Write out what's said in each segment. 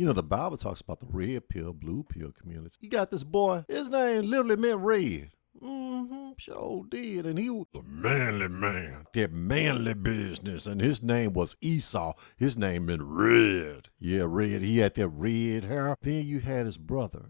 You know, the Bible talks about the red pill, blue pill community. You got this boy, his name literally meant red. Sure did. And he was a manly man. That manly business. And his name was Esau. His name meant red. Yeah, red. He had that red hair. Then you had his brother,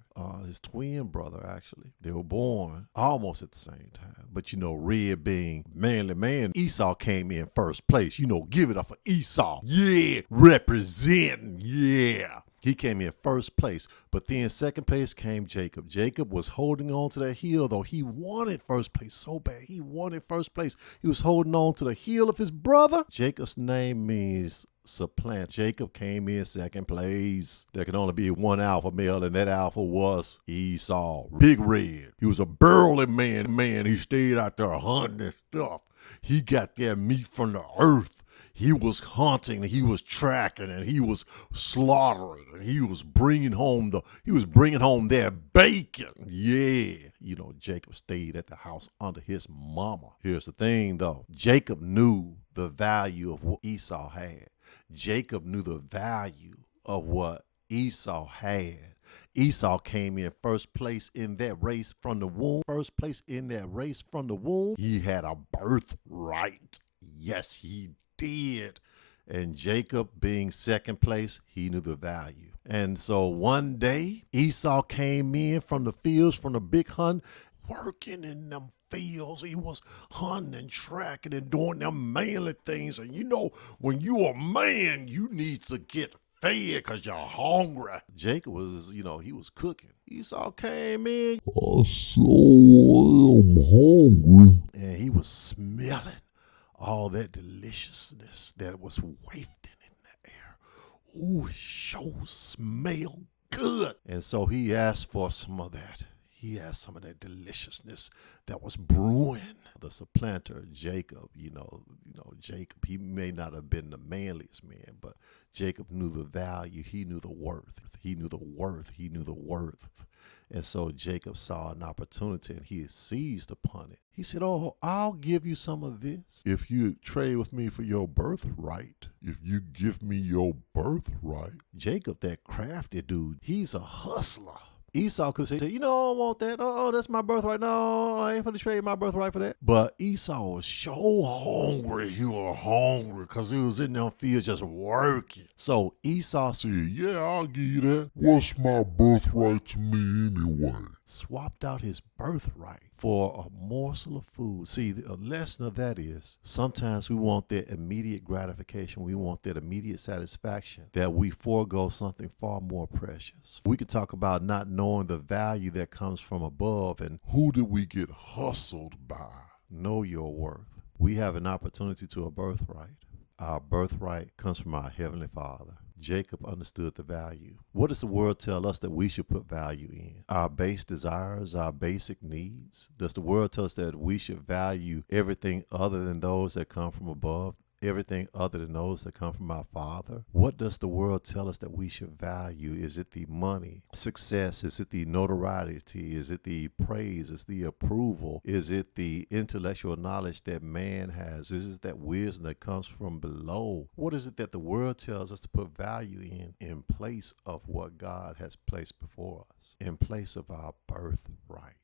his twin brother, actually. They were born almost at the same time. But you know, red being manly man, Esau came in first place. You know, give it up for Esau. Yeah, representing. Yeah. He came in first place, but then second place came Jacob. Jacob was holding on to the heel, though he wanted first place so bad. He wanted first place. He was holding on to the heel of his brother. Jacob's name means supplant. Jacob came in second place. There could only be one alpha male, and that alpha was Esau. Big Red. He was a burly man. He stayed out there hunting and stuff. He got that meat from the earth. He was hunting, he was tracking, and he was slaughtering, and he was bringing home their bacon. Yeah. You know, Jacob stayed at the house under his mama. Here's the thing, though. Jacob knew the value of what Esau had. Jacob knew the value of what Esau had. Esau came in first place in that race from the womb. First place in that race from the womb. He had a birthright. Yes, he did. And Jacob being second place, he knew the value. And so one day, Esau came in from the fields, from the big hunt, working in them fields. He was hunting and tracking and doing them manly things. And you know, when you a man, you need to get fed because you're hungry. Jacob was, you know, he was cooking. Esau came in. I so am hungry. And he was smelling all that deliciousness that was wafting in the air. Ooh, it sure smell good. And so he asked for some of that. He asked some of that deliciousness that was brewing. The supplanter, Jacob, Jacob, he may not have been the manliest man, but Jacob knew the value. He knew the worth. He knew the worth. He knew the worth. And so Jacob saw an opportunity and he seized upon it. He said, "Oh, I'll give you some of this if you trade with me for your birthright. If you give me your birthright." Jacob, that crafty dude, he's a hustler. Esau could say, "You know, I don't want that. Oh, that's my birthright. No, I ain't going to trade my birthright for that." But Esau was so hungry. He was hungry because he was in them fields just working. So Esau said, "Yeah, I'll give you that. What's my birthright to me anyway?" Swapped out his birthright for a morsel of food. See, a lesson of that is sometimes we want that immediate gratification. We want that immediate satisfaction that we forego something far more precious. We could talk about not knowing the value that comes from above and who did we get hustled by? Know your worth. We have an opportunity to a birthright. Our birthright comes from our Heavenly Father. Jacob understood the value. What does the world tell us that we should put value in? Our base desires, our basic needs? Does the world tell us that we should value everything other than those that come from above? Everything other than those that come from our Father? What does the world tell us that we should value? Is it the money, success? Is it the notoriety? Is it the praise? Is it the approval? Is it the intellectual knowledge that man has? Is it that wisdom that comes from below? What is it that the world tells us to put value in place of what God has placed before us, in place of our birthright?